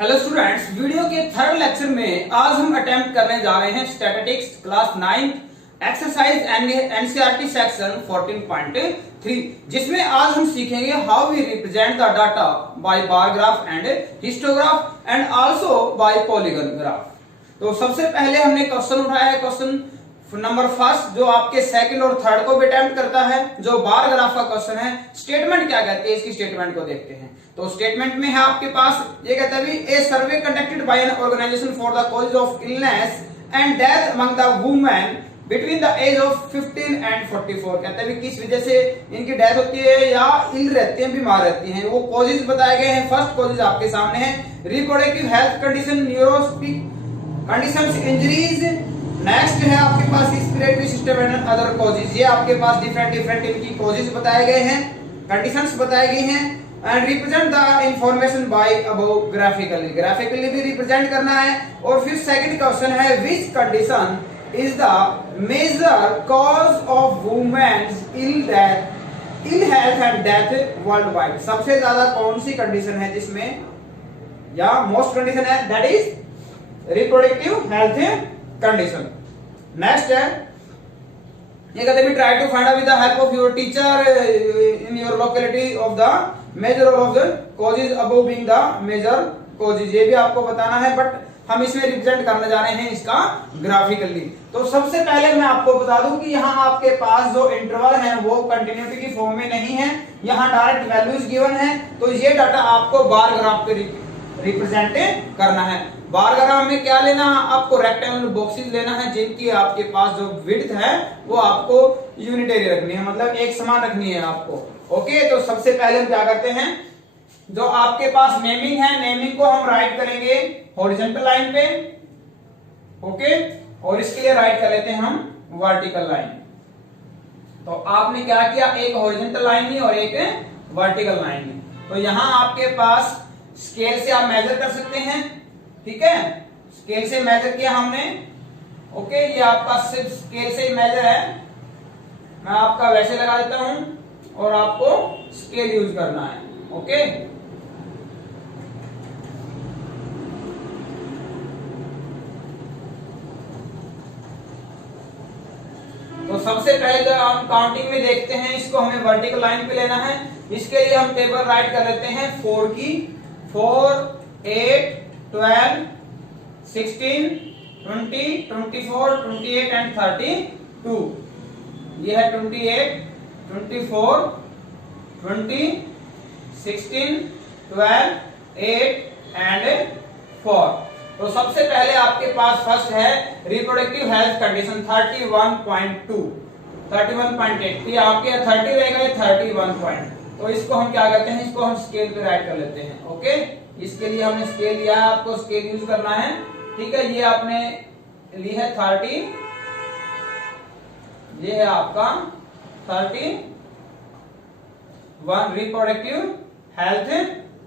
Hello students, video के third lecture में आज हम अटेम्प्ट करने जा रहे हैं statistics class 9 exercise NCERT section 14.3, जिसमें आज हम सीखेंगे how we represent the data by bar graph and histograph and also by polygon graph. तो सबसे पहले हमने क्वेश्चन उठाया है, क्वेश्चन नंबर फर्स्ट, जो आपके सेकंड और थर्ड को भी अटेम्प्ट करता है, जो बार ग्राफ का क्वेश्चन है। स्टेटमेंट क्या कहते हैं, इसकी स्टेटमेंट को देखते हैं। तो स्टेटमेंट में है आपके पास, ये कहता है a survey conducted by an organisation for the cause of illness and death among the women between the age of 15 and 44। कहते हैं किस वजह से इनकी डेथ होती है या इल रहती हैं, बीमार रहती हैं, वो कॉजेज बताए गए हैं। फर्स्ट कॉजेज आपके सामने है, रिप्रोडक्टिव हेल्थ कंडीशन, न्यूरोस्पिक कंडीशंस, इंजरीज। नेक्स्ट है आपके पास respiratory system and other causes. ये आपके पास डिफरेंट इनकी कॉजेज बताए गए हैं, कंडीशंस बताई गई हैं। And represent the information by above graphically भी रिप्रेजेंट करना है। और फिर सेकंड क्वेश्चन है, which condition is the major cause of women's ill health and death world wide. सबसे ज्यादा कौन सी कंडीशन है जिसमें, या मोस्ट कंडीशन है, that is reproductive health condition. Next है, ये कहते हैं try to find out with the help of your teacher in your locality of the major of the causes above being the major causes. ये भी आपको बताना है, बट हम इसमें रिप्रेजेंट करने जा रहे हैं इसका ग्राफिकली। तो सबसे पहले मैं आपको बता दूं कि यहाँ आपके पास जो इंटरवल है वो कंटिन्यूटी की फॉर्म में नहीं है, यहाँ डायरेक्ट वैल्यूज गिवन है। तो ये डाटा आपको बार ग्राफ पे रिप्रेजेंट करना है। बार ग्राफ में क्या लेना है आपको, रेक्टेंगुलर बॉक्सेस लेना है जिनकी आपके पास जो विड्थ है वो आपको यूनिटरी रखनी है, मतलब एक समान रखनी है आपको। ओके, तो सबसे पहले हम क्या करते हैं, जो आपके पास नेमिंग है, नेमिंग को हम राइट करेंगे हॉरिजॉन्टल लाइन पे। ओके, और इसके लिए राइट कर लेते हैं हम वर्टिकल लाइन। तो आपने क्या किया, एक हॉरिजॉन्टल लाइन ली और एक वर्टिकल लाइन ली। तो यहां आपके पास स्केल से आप मेजर कर सकते हैं, ठीक है, स्केल से मेजर किया हमने। ओके, ये आपका सिर्फ स्केल से मेजर है, मैं आपका वैसे लगा देता हूं और आपको स्केल यूज करना है। ओके, तो सबसे पहले जो हम काउंटिंग में देखते हैं, इसको हमें वर्टिकल लाइन पे लेना है। इसके लिए हम टेबल राइट कर लेते हैं 4 की, 4, 8, 12, 16, 20, 24, 28 एंड 32। ये है 28, 24, 20, 16, 12, 8 एंड 4। तो सबसे पहले आपके पास फर्स्ट है रिप्रोडक्टिव हेल्थ कंडीशन 31.2, 31.8। ये आपके 30 रहेगा, ये 31. तो इसको हम क्या करते हैं, इसको हम स्केल पे राइट कर लेते हैं। ओके, इसके लिए हमने स्केल लिया है, आपको स्केल यूज करना है, ठीक है। ये आपने ली है 30, ये है आपका 31 रिप्रोडक्टिव हेल्थ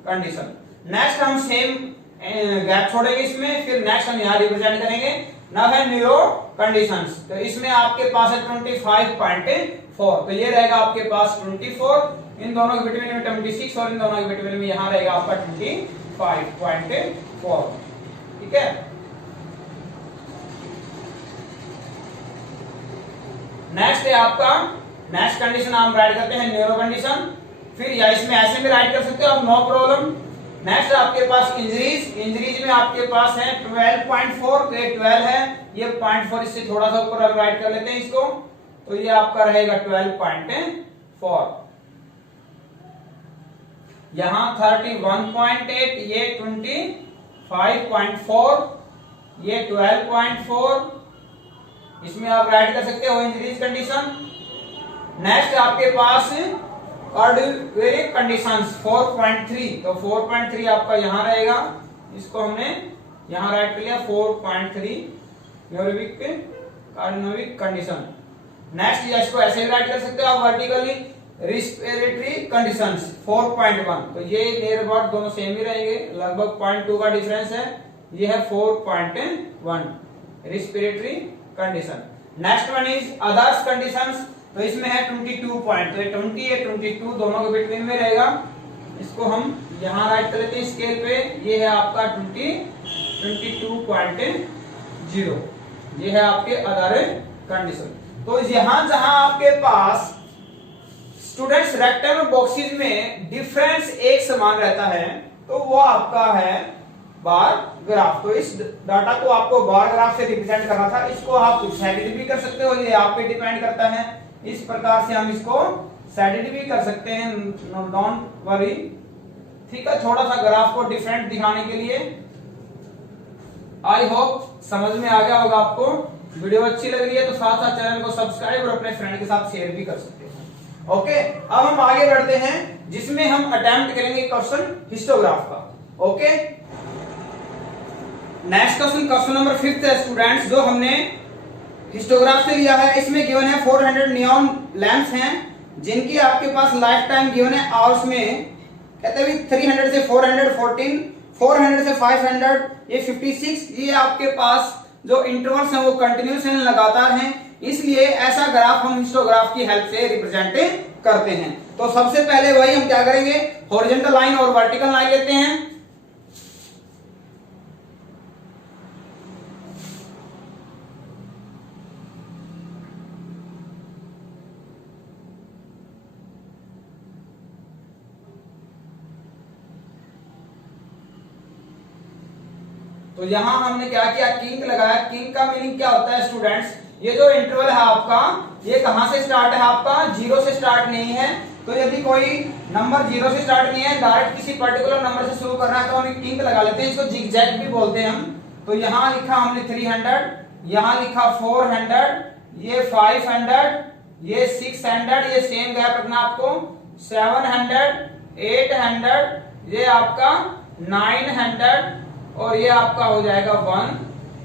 कंडीशन। नेक्स्ट हम सेम गैप छोड़ेंगे इसमें, फिर नेक्स्ट हम यहाँ रिप्रेजेंट करेंगे। नाउ है न्यूरो कंडीशंस, तो इसमें आपके पास है 25.4। तो ये रहेगा आपके पास 24, इन दोनों के बिटवीन में 26 और इन दोनों के बिटवीन में यहाँ रहेगा आपका 25.4, ठीक है। नेक्स्ट है आपका, नेक्स्ट कंडीशन हम राइट करते हैं न्यूरो कंडीशन, फिर या इसमें ऐसे भी राइट कर सकते हो आप, नो प्रॉब्लम। नेक्स्ट आपके पास इंजरीज, इंजरीज में आपके पास है 12.4, तो ये 12 है, ये 0.4 इससे थोड़ा सा ऊपर राइट कर लेते हैं इसको, तो ये आपका रहेगा 12.4। यहां 31.8, ये 25.4, ये 12.4, इसमें आप राइट कर सकते हो इंजरीज कंडीशन। नेक्स्ट आपके पास कार्डियोवेरिक कंडीशंस 4.3, तो 4.3 आपका यहां रहेगा, इसको हमने यहां राइट कर लिया 4.3 न्यूरोविक कार्डियोवेरिक कंडीशन। नेक्स्ट इसको ऐसे भी राइट कर सकते हो आप वर्टिकली, रिस्पिरेटरी कंडीशंस 4.1, तो ये नियर अबाउट दोनों सेम ही रहेंगे, लगभग 0.2 का डिफरेंस है। ये है 4.1 respiratory condition. Next one is others conditions, तो इसमें है 22 पॉइंट, तो 20 या 22 दोनों के बिटवीन में रहेगा। इसको हम यहां राइट कर लेते हैं स्केल पे। ये है आपका 22.0, ये है आपके अदर कंडीशन। तो यहां जहां आपके पास स्टूडेंट्स रेक्टेंगल बॉक्सेस में डिफरेंस एक समान रहता है तो वो आपका है बार ग्राफ। तो इस डाटा को आपको बार ग्राफ से रिप्रेजेंट करना था। इसको आप शेडेड भी कर सकते हो, ये आप पे डिपेंड करता है। इस प्रकार से हम इसको शेडेड भी कर सकते हैं, डोंट वरी। ठीक है, थोड़ा सा ग्राफ को डिफरेंट दिखाने के लिए। आई होप समझ में आ गया होगा आपको। वीडियो अच्छी लग रही है तो साथ साथ चैनल को सब्सक्राइब और अपने फ्रेंड के साथ शेयर भी कर सकते हैं। ओके, अब हम आगे बढ़ते हैं जिसमें हम अटेम्प्ट करेंगे क्वेश्चन हिस्टोग्राफ का। Okay, next question, question number 5 है स्टूडेंट्स, जो हमने हिस्टोग्राफ से लिया है। इसमें गिवन है 400 नियॉन लैंप्स हैं जिनकी आपके पास लाइफ टाइम गिवन है आवर्स में। कहते हैं 300 से 414, 400 से 500, ये 56। ये आपके पास जो इंटरवल्स हैं वो कंटिन्यूस हैं, लगातार हैं, इसलिए ऐसा ग्राफ हम हिस्टोग्राफ की हेल्प से रिप्रेजेंट करते हैं। तो सबसे पहले वही हम क्या करेंगे, हॉरिजॉन्टल लाइन और वर्टिकल लाइन लेते हैं। तो यहां हमने क्या किया, किंक लगाया। किंक का मीनिंग क्या होता है स्टूडेंट्स, ये जो इंटरवल है आपका, ये कहां से स्टार्ट है आपका, 0 से स्टार्ट नहीं है। तो यदि कोई नंबर 0 से स्टार्ट नहीं है, डायरेक्ट किसी पर्टिकुलर नंबर से शुरू करना है तो हम किंक लगा लेते हैं। इसको जिगजैग भी बोलते हैं हम। तो यहां लिखा हमने 300, यहां लिखा 400, ये 500, ये 600, ये सेम गैप रखना आपको, 700, 800, ये आपका 900 और ये आपका हो जाएगा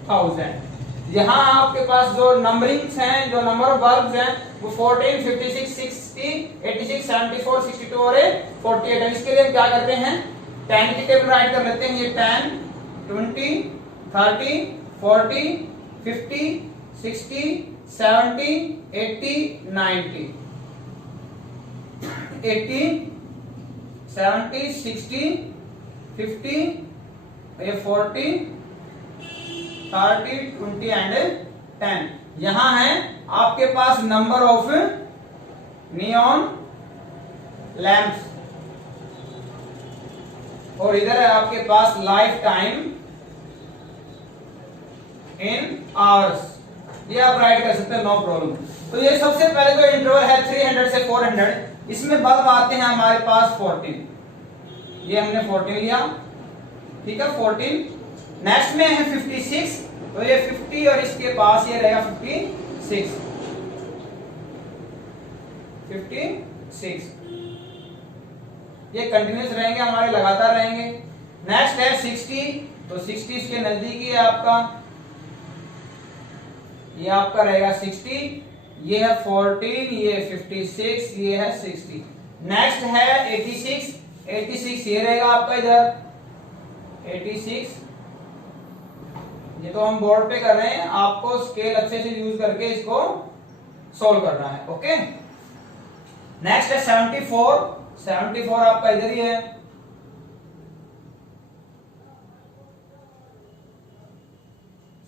1000। यहां आपके पास जो नंबरिंग्स हैं, जो नंबर ऑफ वर्ब्स हैं वो 14, 56, 60, 86, 74, 62 और 48 है। इसके लिए हम क्या करते हैं, 10 की टेबल राइट कर लेते हैं। ये 10, 20, 30, 40, 50, 60, 70, 80, 90, 80, 70, 60, 50, ये 40, 30, 20 एंड 10। यहां है आपके पास नंबर ऑफ नियॉन लैंप्स और इधर है आपके पास लाइफ टाइम इन आवर्स। ये आप राइट कर सकते हैं, नो प्रॉब्लम। तो ये सबसे पहले जो इंटरवल है 300 से 400, इसमें बल्ब आते हैं हमारे पास 14। ये हमने 14 लिया, ठीक है, 14। नेक्स्ट में है 56, तो ये 50 और इसके पास ये रहेगा 56, 56। ये कंटिन्यूस रहेंगे हमारे, लगातार रहेंगे। नेक्स्ट है 60, तो 60 इसके नजदीक ही है आपका, ये आपका रहेगा 60। ये है 14, ये 56, ये है 60। नेक्स्ट है 86, 86 ये रहेगा आपका इधर 86। ये तो हम बोर्ड पे कर रहे हैं, आपको स्केल अच्छे से यूज करके इसको सॉल्व करना है। ओके, नेक्स्ट है 74, 74 आपका इधर ही है।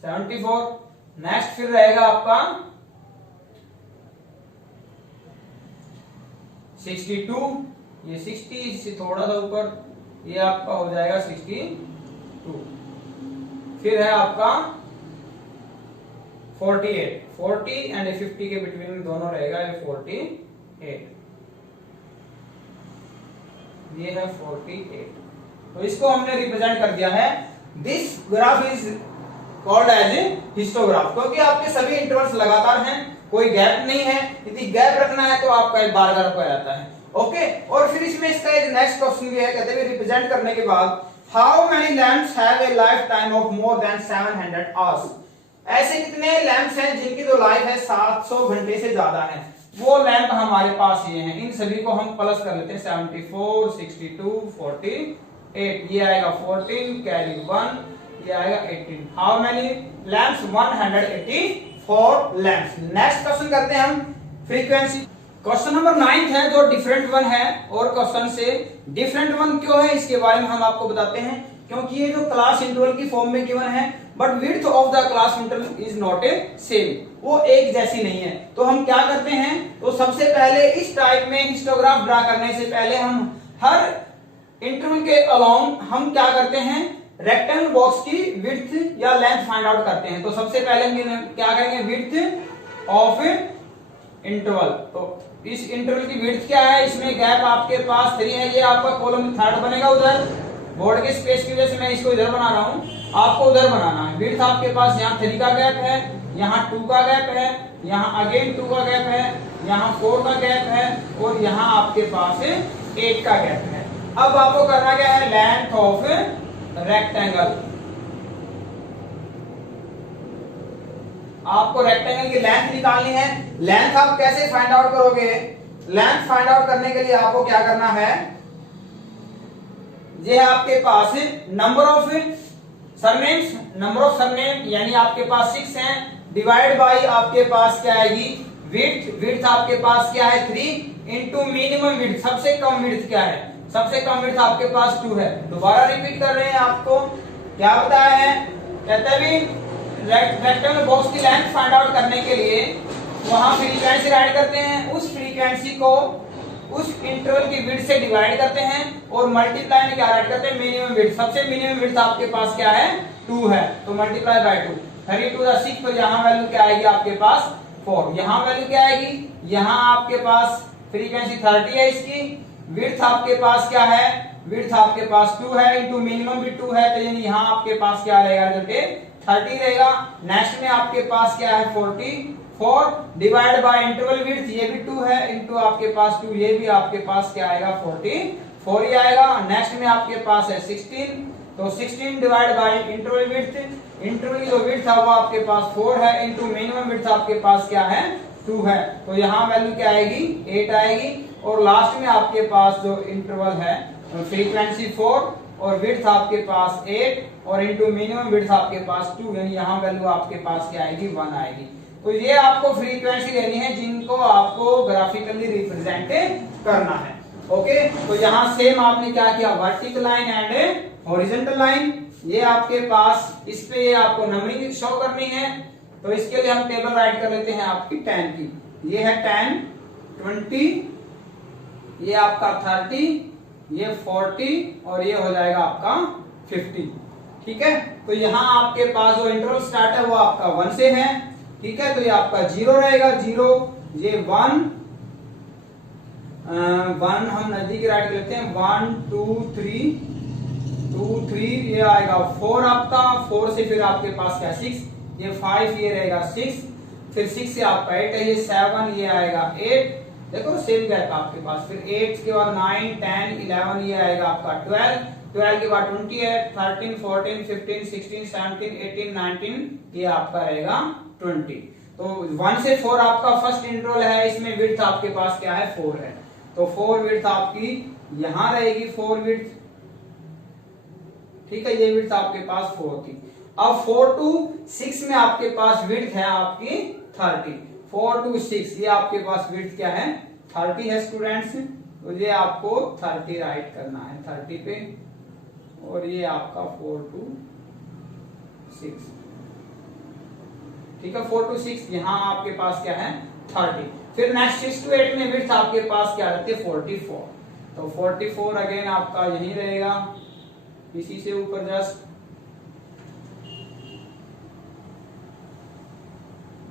74। नेक्स्ट फिर रहेगा आपका 62, ये 60 से थोड़ा सा ऊपर, ये आपका हो जाएगा 62। फिर है आपका 48, 40 एंड 50 के बिटवीन दोनों रहेगा ये 48। ये है 48। तो इसको हमने रिप्रेजेंट कर दिया है। This graph is called as histograph, क्योंकि आपके सभी इंटरवल्स लगातार हैं, कोई गैप नहीं है। यदि गैप रखना है तो आपका एक बार ग्राफ आ जाता है। ओके, और फिर इसमें इसका एक नेक्स्ट क्वेश्चन भी है, कहते हैं रिप्रेजेंट करने के बाद how many lamps have a life time of more than 700 hours. ऐसे कितने लैंप्स हैं जिनकी जो लाइफ है 700 घंटे से ज्यादा है। वो लैंप हमारे पास ये हैं, इन सभी को हम प्लस कर लेते हैं। 74, 62, 48, ये आएगा 14, कैरी 1, ये आएगा 18। How many lamps, 184 lamps. Next question करते हैं हम फ्रीक्वेंसी। क्वेश्चन नंबर 9 है जो डिफरेंट वन है, और क्वेश्चन से डिफरेंट वन क्यों है इसके बारे में हम आपको बताते हैं, क्योंकि ये जो क्लास इंटरवल की फॉर्म में गिवन है but width of the class interval is not a same, वो एक जैसी नहीं है। तो हम क्या करते हैं, तो सबसे पहले इस टाइप में हिस्टोग्राफ ड्रा करने से पहले हम हर इंटरवल के अलोंग हम क्या करते हैं, रेक्टेंगल बॉक्स की विड्थ या लेंथ फाइंड आउट करते हैं। तो सबसे पहले हम क्या करेंगे, विड्थ ऑफ इंटरवल। तो इस इंटरवल की विड्थ क्या है, इसमें गैप आपके पास 3 है, ये आपका कॉलम थर्ड बनेगा। उधर बोर्ड के स्पेस की वजह से मैं इसको इधर बना रहा हूं, आपको उधर बनाना है। विड्थ आपके पास यहाँ 3 का गैप है, यहाँ 2 का गैप है, यहाँ अगेन 2 का गैप है, यहाँ 4 का गैप है, और यहाँ आपके पास 8 का गैप है। अब आपको करना क्या है, लेंथ ऑफ रेक्टेंगल। आपको रेक्टेंगल की लेंथ निकालनी है। लेंथ आप कैसे फाइंड आउट करोगे, लेंथ फाइंड आउट करने के लिए आपको क्या करना है, ये है आपके पास number of surnames, number of surname यानी आपके पास 6 हैं, डिवाइड बाय आपके पास क्या आएगी, विड्थ। विड्थ आपके पास क्या है 3 इंटू मिनिमम विड्थ, सबसे कम विड्थ क्या है, सबसे कम विड्थ आपके पास 2 है। दोबारा रिपीट कर रहे हैं, आपको क्या बताया है, कहते हैं रेक्टेंगल बॉक्स की लेंथ फाइंड आउट करने के लिए वहां फ्रीक्वेंसी ऐड करते हैं, उस फ्रीक्वेंसी को उस इंटरवल की विड्थ से डिवाइड करते हैं और मल्टीप्लाई में क्या ऐड करते हैं, मिनिमम विड्थ। सबसे मिनिमम विड्थ आपके पास क्या है, 2 है, तो मल्टीप्लाई बाय 2, 3 टू द 6, तो यहाँ वैल्यू क्या आएगी आपके पास 4। यहाँ वैल्यू क्या आएगी, यहाँ आपके पास फ्रीक्वेंसी 30 है, इसकी विड्थ आपके पास क्या है, विड्थ आपके पास 2 है, इंटू मिनिमम भी 2 है, तो यानी यहाँ आपके पास क्या रहेगा, रिजल्ट 30 रहेगा। नेक्स्ट में आपके पास क्या है 44 डिवाइड बाय इंटरवल विड्थ, ये भी 2 है, इंटू आपके पास 2, ये भी आपके पास क्या आएगा 44 ही आएगा। नेक्स्ट में आपके पास है 16, तो 16 divide by interval width, interval की जो विड्थ है वो आपके पास 4 है, इंटू मिनिमम विड्थ आपके पास क्या है 2 है, तो यहाँ वैल्यू क्या आएगी 8 आएगी। और लास्ट में आपके पास जो इंटरवल है फ्रीक्वेंसी 4 और विड्थ आपके पास 8 और इंटू मिनिमम विड्थ आपके पास 2, यानी यहाँ वैल्यू आपके पास क्या आएगी 1 आएगी। तो ये आपको फ्रीक्वेंसी लेनी है जिनको आपको ग्राफिकली रिप्रेजेंट करना है। ओके, तो यहाँ सेम आपने क्या किया, vertical line and horizontal line, ये आपके पास इस पे ये आपको नंबरिंग शो करनी है। तो इसके लिए हम टेबल राइट कर लेते हैं आपकी 10 की, ये है 10, 20, ये आपका 30, ये 40 और ये हो जाएगा आपका 50। ठीक है, तो यहाँ आपके पास जो इंटरवल स्टार्ट है वो आपका 1 से है। ठीक है, तो ये आपका 0 रहेगा, 0, ये 1 हम नजदीक राइट लेते हैं, 1 2 3 ये आएगा 4 आपका, 4 से फिर आपके पास क्या 6, ये 5 ये रहेगा 6, फिर 6 से आपका 8 है, ये 7 ये आएगा 8, देखो सेम गैप आपके पास, फिर 8 के बाद 9 10 11 ये आएगा आपका 12, 12 के बाद 20 है, 13 14 15 16 17 18 19 ये आपका रहेगा 20। तो 1 से 4 आपका फर्स्ट इंटरवल है, इसमें विड्थ आपके पास क्या है 4 है, तो 4 विड्थ आपकी यहां रहेगी 4 विड्थ। ठीक है, ये विड्थ आपके पास 4 थी। अब 4 टू 6 में आपके पास विड्थ है आपकी 30, 4 टू 6 ये आपके पास विड्थ क्या है 30 है स्टूडेंट्स, तो ये आपको 30 राइट करना है 30 पे, और ये आपका 4 टू 6। ठीक है, 4 टू 6 यहाँ आपके पास क्या है 30, फिर नेक्स्ट 6 टू 8 में विड्थ आपके पास क्या रहती है 44, तो 44 अगेन आपका यही रहेगा, इसी से ऊपर जस्ट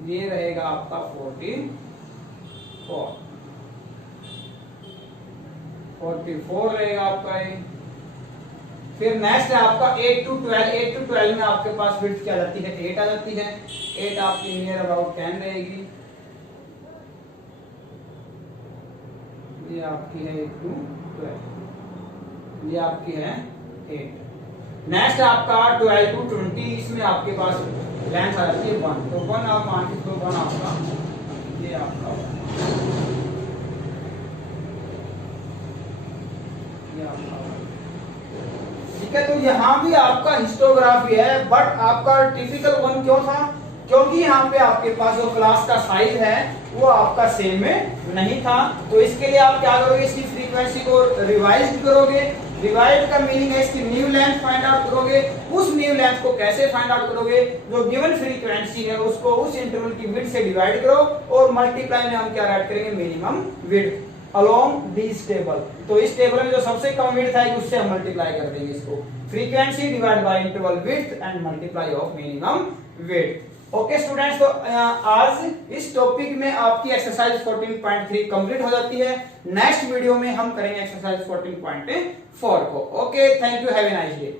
ये रहेगा आपका 44 रहेगा आपका ये। फिर नेक्स्ट है आपका 8 टू 12, 8 टू 12 में आपके पास विड्थ क्या जाती है 8 आ जाती है, 8 आपकी नियर अबाउट 10 रहेगी, ये आपकी है 8 टू 12, ये आपकी है 8। नेक्स्ट आपका 12 टू 20, इसमें आपके पास लेंथ आ जाती है 1, तो 1 आप मान के तो 1 आपका ये आपका ये आपका। ठीक है, तो यहाँ भी आपका हिस्टोग्राफी है, बट आपका टिपिकल 1 क्यों था, क्योंकि यहाँ पे आपके पास जो क्लास का साइज है वो आपका सेम में नहीं था। तो इसके लिए आप क्या करोगे, इसकी फ्रीक्वेंसी को रिवाइज करोगे। रिवाइज का मीनिंग है इसकी न्यू लेंथ फाइंड आउट करोगे। उस न्यू लेंथ को कैसे फाइंड आउट करोगे, जो गिवन फ्रीक्वेंसी है उसको उस इंटरवल की विड्थ से डिवाइड करो और मल्टीप्लाई में हम क्या राइट करेंगे, minimum width along this table. तो इस टेबल में जो सबसे कम विड्थ आएगी उससे हम मल्टीप्लाई कर देंगे इसको, frequency divide by interval width and multiply of minimum width. Okay students, तो आज इस टॉपिक में आपकी एक्सरसाइज 14.3 कंप्लीट हो जाती है। नेक्स्ट वीडियो में हम करेंगे एक्सरसाइज 14.4 को। Okay, thank you, have a nice day.